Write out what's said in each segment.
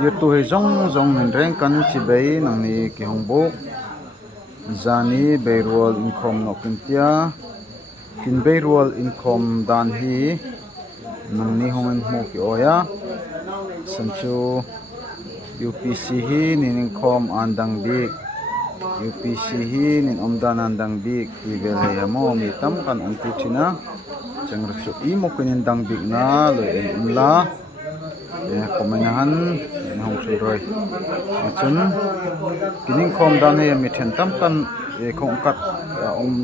YouTube hay zong nên rèn căn chỉ bay nang ni ki hong bok zani bayrual income no kintia kin bayrual income dan hi nang ni hong en mo ki oya sanchu UPC hi nin income andang dik UPC hi nin omdan andang dik ki bele mo mi tam kan antu china chang rachu I mo kinin dang dik na lo en umla komenahan hong suroi chun kining khom dan he mi then tam kan khong kat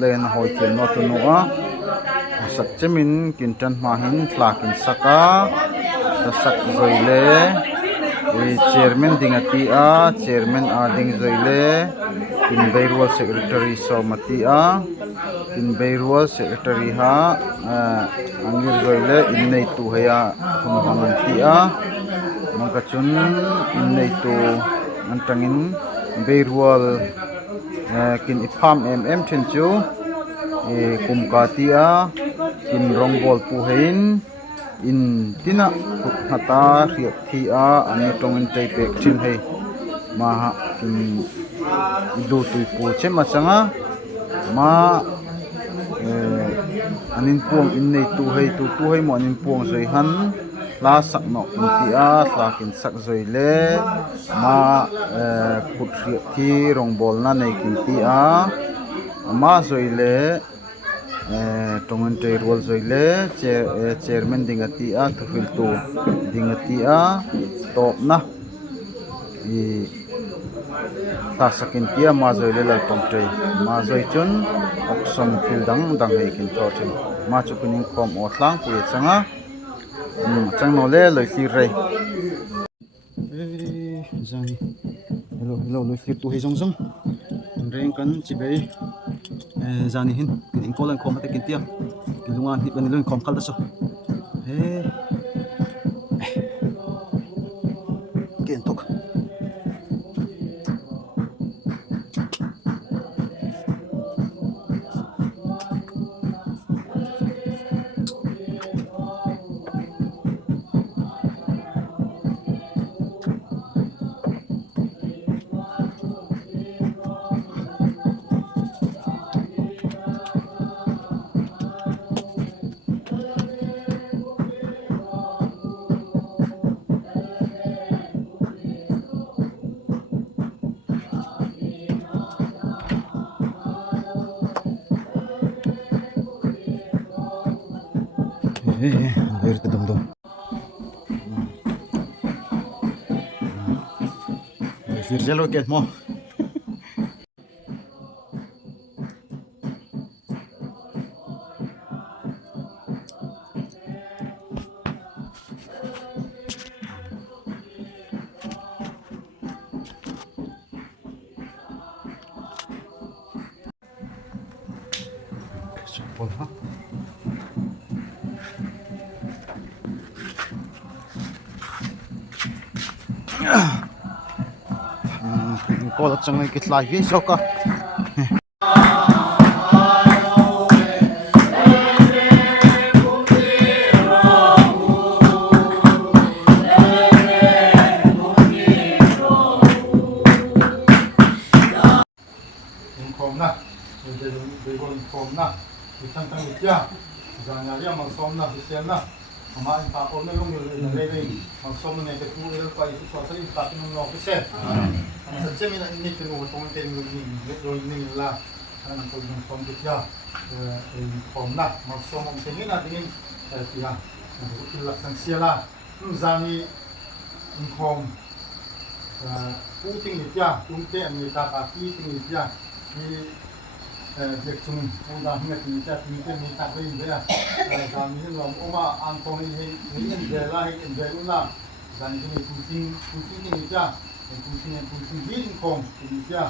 len hoi chen no tu no a sak chemin kin tan ma hin thlakin saka sak zoile chairman dingati a chairman a ding zoile in bayrual secretary somati a in bayrual secretary ha angir zoile in nei tu haya hum hanganti a mangkachun in nei tu antangin bayrual kin ipam chenchu kumkati a kin rongbol puhein in tina hata riak thi a ani tongin tei pek chin hei ma kin idu tui pu chema changa ma anin puang in nei tu hei mo anin puang zoi han la sak no in ti a tlakin sak zoi le ma kut riak thi rongbol na nei kin ti a ma zoi le tongan tei rol zoile chairman dingati a thufil tu dingati a top na I ta sakin tia ma zoile lal tom tei ma zoi chun oksom phil dang hei kin thotin ma chu kuning kom otlang pu changa chang no le loi ti rei jang hello loi ti tu hei zong reng kan chi bei zani hin kin kolan khom ta kin tia kilungan hit ban lun khom khal ta so ken tok biar ke dom biar jalo ket mo Sempol ha kolot sang kit live vi soka na khom na thang tia zanya ria mang som na hisian na ama in pa ko na long le mang som ne ke tu el pa isu so sa in pa tin no ke se sa chemi na ni ke no tong ten ni le ro ni la an ko ng som tia khom na mang som om ten na ding tia ko ki la sang sia la zani in khom pu ting ni tia tum te ni ta ka pi ting ni tia ni việc chung ông đã nghe tiếng cha tiếng cái mình tặng lên đấy à và mình lòng ông mà ăn con đi mình về lại về luôn là dành cho mình cung sinh cái cha cung sinh biết không thì cha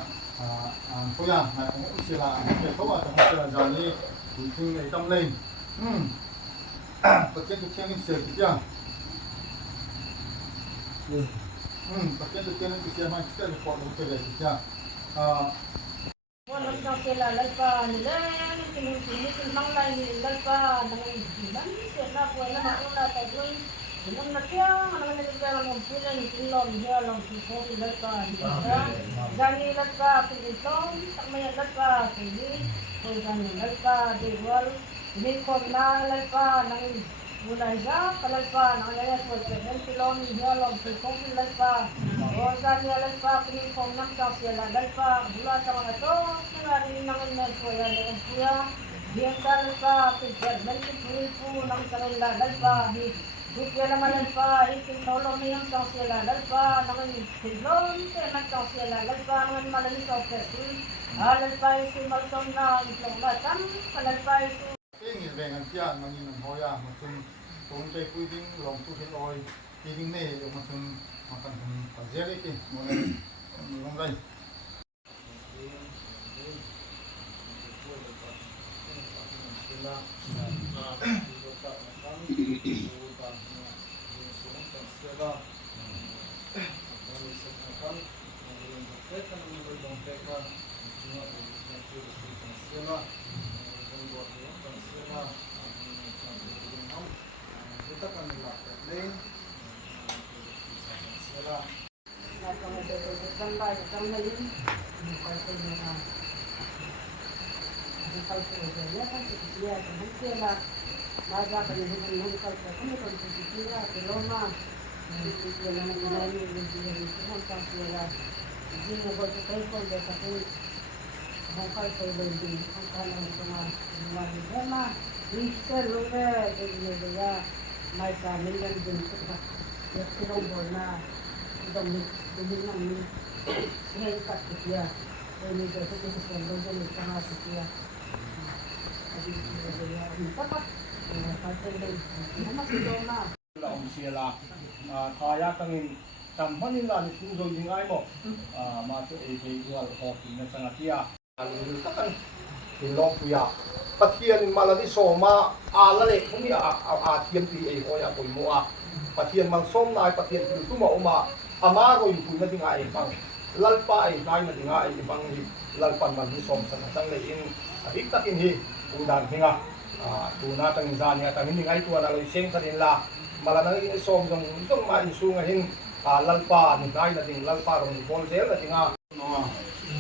tôi à mà cũng chỉ là cái số mà cũng chỉ là dành đi cung sinh này tâm lên tất nhiên mình sửa cái cha tất nhiên mình sửa mà cái là còn một cái gì cha sang sila lalpa nila tinutulungan mang lain lalpa dengan bilang sila buat nama una tajuan bilang natia mana nila ng punan itilom dia long sifo lalpa jani lalpa pinitong takmaya lalpa pili jani lalpa dewal ini korna lalpa ng mulai jam lalpa ng lalpa buat pentilom dia long sifo lalpa Osan ya lalpa pinipong ng sila lalpa bulan sa mga to nangari ng inaswaya ng kuya diyan ka lalpa picture nalipuri po ng sarila lalpa Dukya naman lalpa itinulong niyang sila lalpa ng tilon ng sila lalpa ng malalisaw kasi lalpa isi malsong na itlong latan lalpa isi Tingin dengan tiyan manginang hoya macam kung tayo pwedeng long tuhin oy pwedeng na yung macam makan pagjelik mulai mulai sila kaya kangin tamhanin lang suso yung ay mo maso igual hockey na sangatia alulutakan hilok kuya patian malani soma alale kung atian ti ay hoya ko mo patian malsom na patian tuma uma amaro yung puna ding ay pang lalpa ay dai na ding ay ibang lalpan malsom sa sang lein iktakin hi udan hinga tuna tang zani at hindi ay tuwa na loiseng sa nila malanang isom yung itong mainsungahin lalpa ni dai na ding lalpa ron bolsel na tinga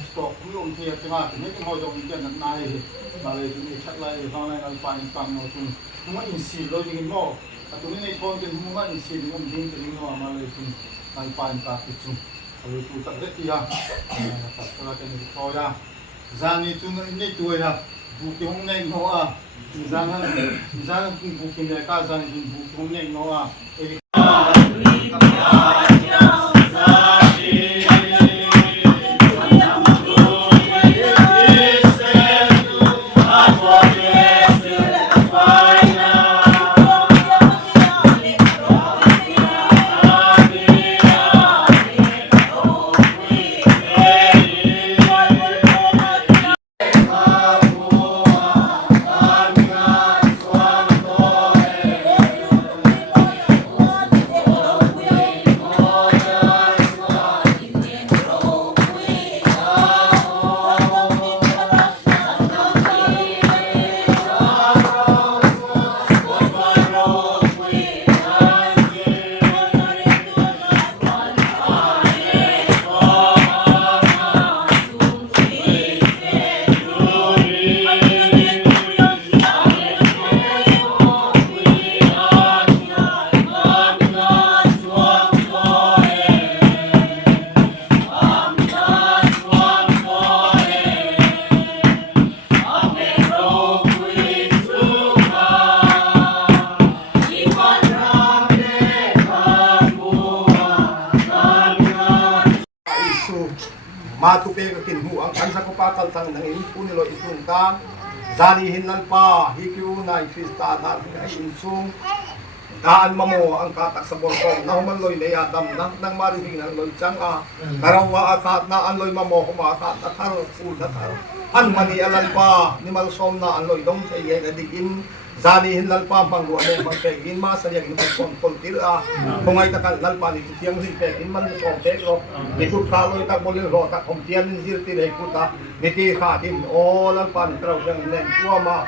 stok yung tiya tinga ni mo dong tiyan na nai malay ni chatlay sa na lalpa ni pang no tun mo insil lo ding mo atun ni konten mo nga insil mo din din no malay tun lalpa ni kapitsu ayo tu tak tiya pasala ni koya zani tun ni tuya buki hong neng hoa misalnya buki mereka zani buki hong neng hoa matupi ka kinhu ang kansa ko pakal tang nang impu nilo itong ta zanihin lalpa hikiu na krista na insung daan mamo ang katak sa borkong na humanloy na yadam nang maribing ng loy tsanga karawa at na anloy mamo kumakat at haro full at haro han mani alalpa ni malsom na anloy dong sa iya nadigin Zani hin lalpa panggo ane pagpegin mas sayang in kontir kung ay takal lalpa ni tiyang hin pegin man so pegro ikut kalo tak boleh ro tak kompian ni zirti le kuta niti khatin o lalpa ni traw yang nen tua ma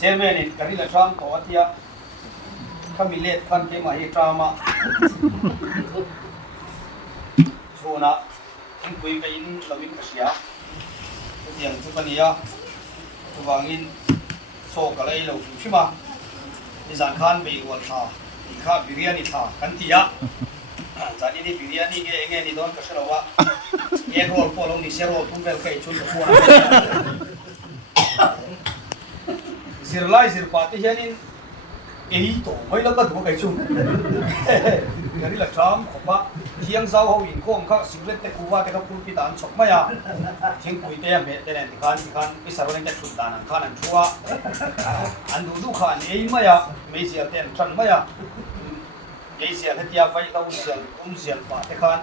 Chairman in Karila Tram to Atia Kamilet Kante Mahi Trama Sona Ingui Kain Lawin Kasia Yang Tupania Tubangin So Kalai Law Shima Izan Khan Bay Walta Ika Biryani Tha Kantia Zani ni Biryani ke Enge ni Don Kasarawa Yen Roll Polong ni Sero Tumbel Kai Chun Sirlai sirpati hianin to mai la ka du kai chu gari la tram khopa thiang zau ho in khom kha secret te kuwa te ka pulpi dan chok maya thing pui te me te ne khan ki sarone te chun dan khan an chuwa an du khan ei maya me sia ten tran maya ei sia the tia vai lau sia pa te khan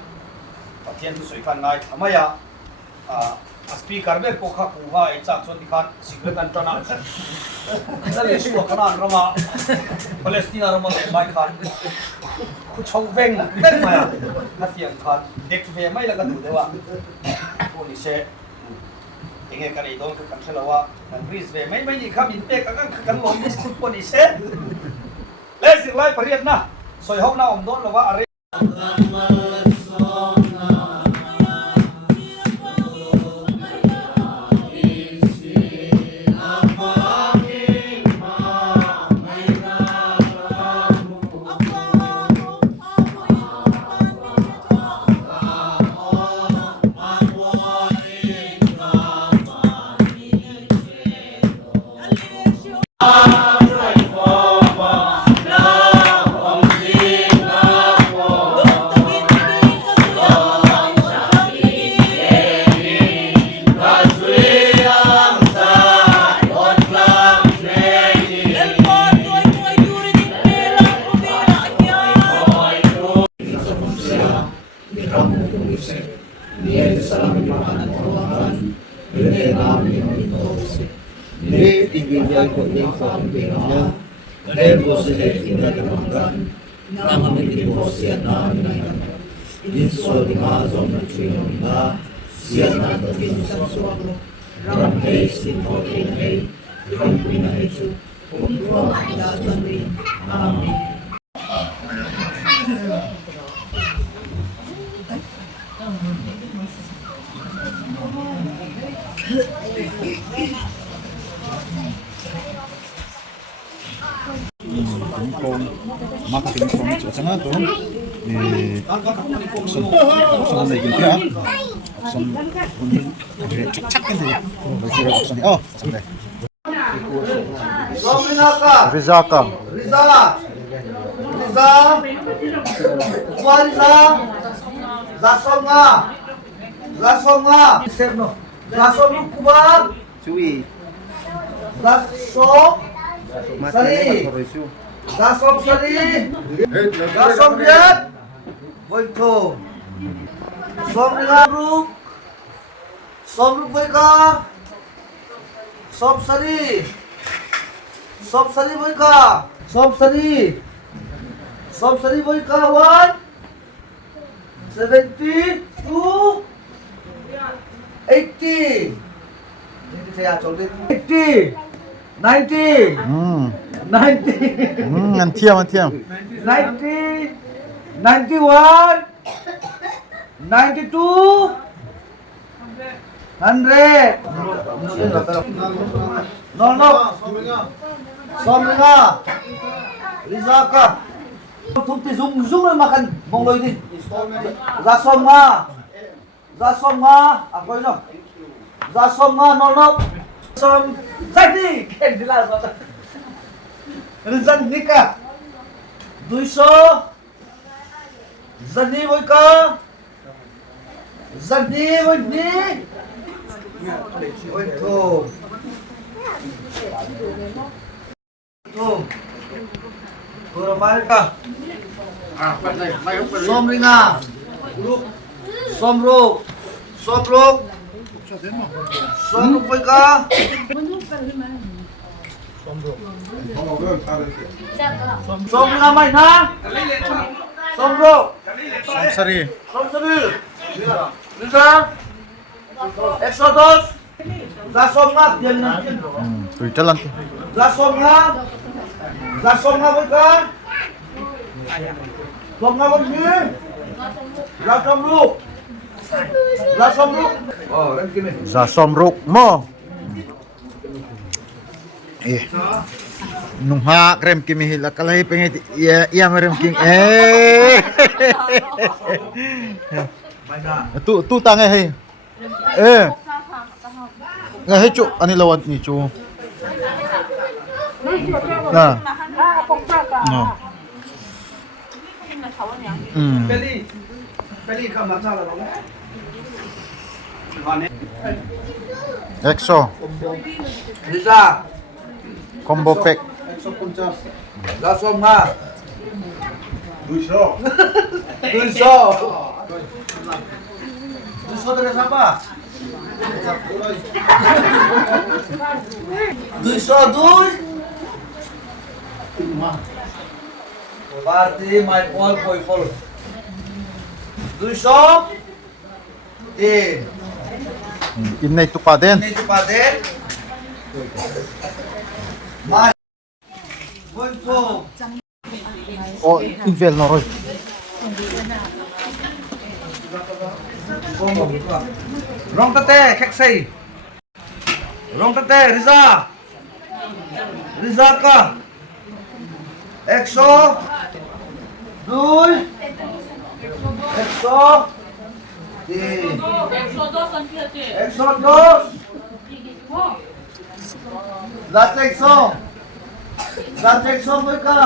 pathian tu soi khan ngai thamaya speaker be ko kha kuwa ei chak chon khan secret an tana Sali suwa kanan rama Palestina rama le mai khan ku chau veng maya hafian khan dek ve mai laga du dewa ko ni se enge kani don ka kan selawa kan bris ve mai mai ni kham in pe ka kan lom ni skut ko ni se le sir lai pariat na soi ho na om don lawa are 막 빙봉 저장하고 옥선 내긴 돼. 옥선 그래 쭉 찾겠네. 그래 옥선이 선배. Rizaka. Riza. Riza. Zasonga. Serno. Zasonu Kuba. Cui. Gasom Sari. Gasom Sari. Gasom Biat. Boyto. Som Ruk. Som Ruk Boyka. Som Sari. Som Sari Boyka. Som Sari. Som Sari Boyka 170 to 80. Ini saya colit. 80. 90. 90. Anh thiam, anh thiam. 90. 91. 92. 100. No. Somlinga. Rizaka. Thumti zoom rồi makan bong loi đi. Ra som nga. Ra som nga. Ako ino. Ra som nga no. Som Zani. Ken dila sa. Rizan nika. 200. Zani boy ka. Zani boy ni. Boy to. Pura Malka. Somringa. Somruk. Somruk. Somruk boy ka. Somringa mai na. Somruk. Somsari. Somsari. Lisa. Exodus. Gasom nga. Diyan na. Tui jalan tu. Gasom nga. Gasom nga boy ka. Gasom nga boy ni. Gasom ruk. Gasom ruk. Oh, ren kini. Zasom ruk mo. Nung ha krem kimi hila kalai pengit iya merem king tu tangai hai nggak hai cu ani lawan ni cu nah no Peli kam nak chala dong. exo Lisa. combo pack Gasom nga. 200. 200 dari siapa? 200. Berarti my all boy follow. 200. inay tu pa din Ini cepatin. My boy follow. oh invel no roy Rong tete, keksai. Rong tete, Riza. Riza ka. Exo. Dui. Exo. Di. Exo dos. Zat exo. Zat exo boy ka.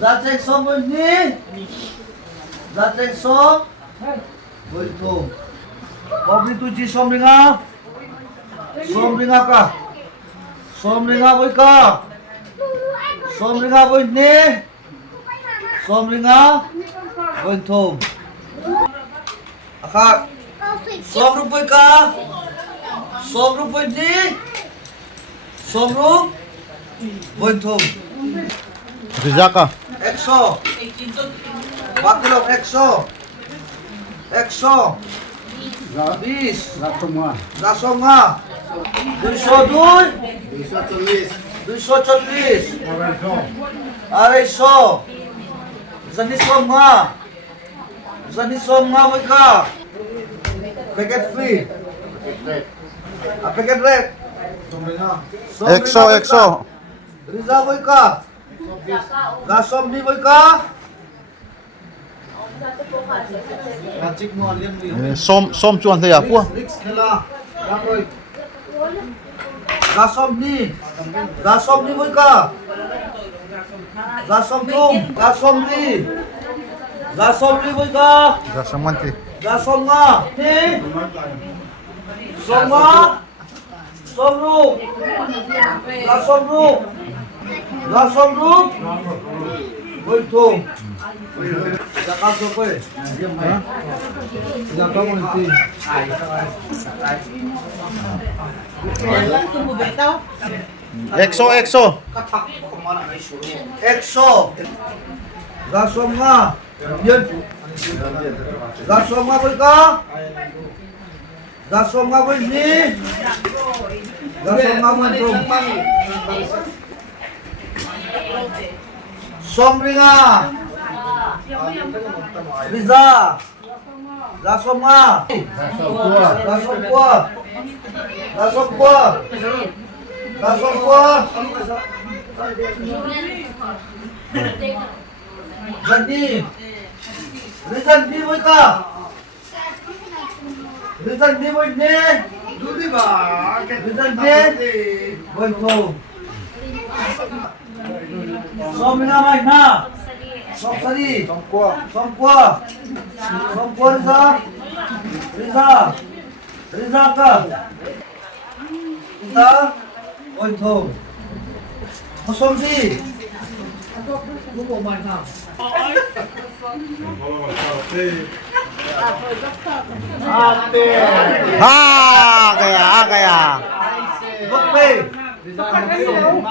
Zat exo boy ni. Zat exo. Boy to. Kau tu ji somringa. Somringa ka. Somringa boy ka. Somringa boy ni. Somringa boy to. Akak. Somruk boy ka. Somruk boy ni. Somruk boy to. Rizaka Exo. Bakilong exo. Exo. Bis. Gasom nga. 200. 240. Areso. Zanisom nga. Zanisom nga boy ka. Packet free. Packet red. exo Riza boy ka. Gasom ni boy ka. som chuan thaya pu Gasom ni boy ka. Gasom ni boy ka. zasamanti Gasom nga. Ni. Som nga. xóm ru là xóm ru là xóm ru với thùng là cao số quê Là có một gì? EXO. exo là xóm nga nhân là xóm nga với cá là xóm nga với gì là xóm nga với thùng xóm ri nga Riza là xóm nga là xóm qua là xóm qua là xóm qua dân đi dân đi với cả dân đi với nè dân đi với thùng xóm nga mày na xóm sa đi xóm qua Riza cả Riza với thùng một xóm gì Kaya. gốc bê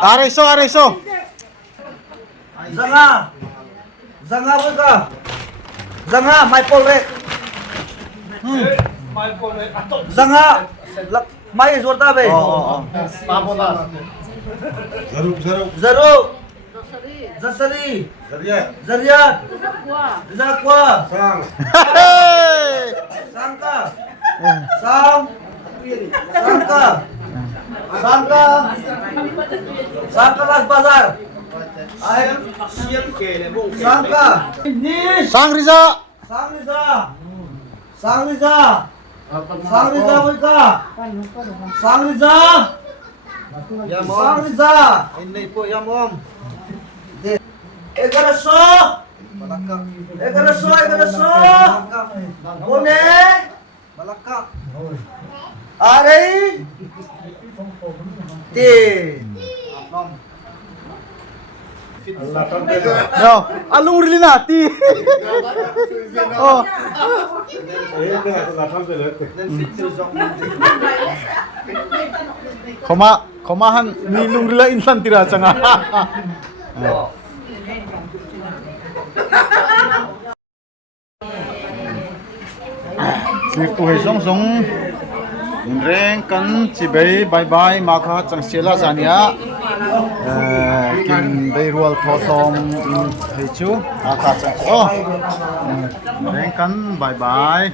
Areso. Zanga với cả Zanga mai pol re Zanga mai ruột ta về Zaru Zasari Zariat Zakwa Sangka Las Bazar Sangka Sangriza. Sangriza với cả Sangriza ini po yang om Egaraso One Malaka Are Ti Yo, alung rin natin. Oh. Komahan nilung rila insan tira changa. Slip to song reng kan chibei bye makha changsela zania kin beirwal photom hechu aka chang reng kan bye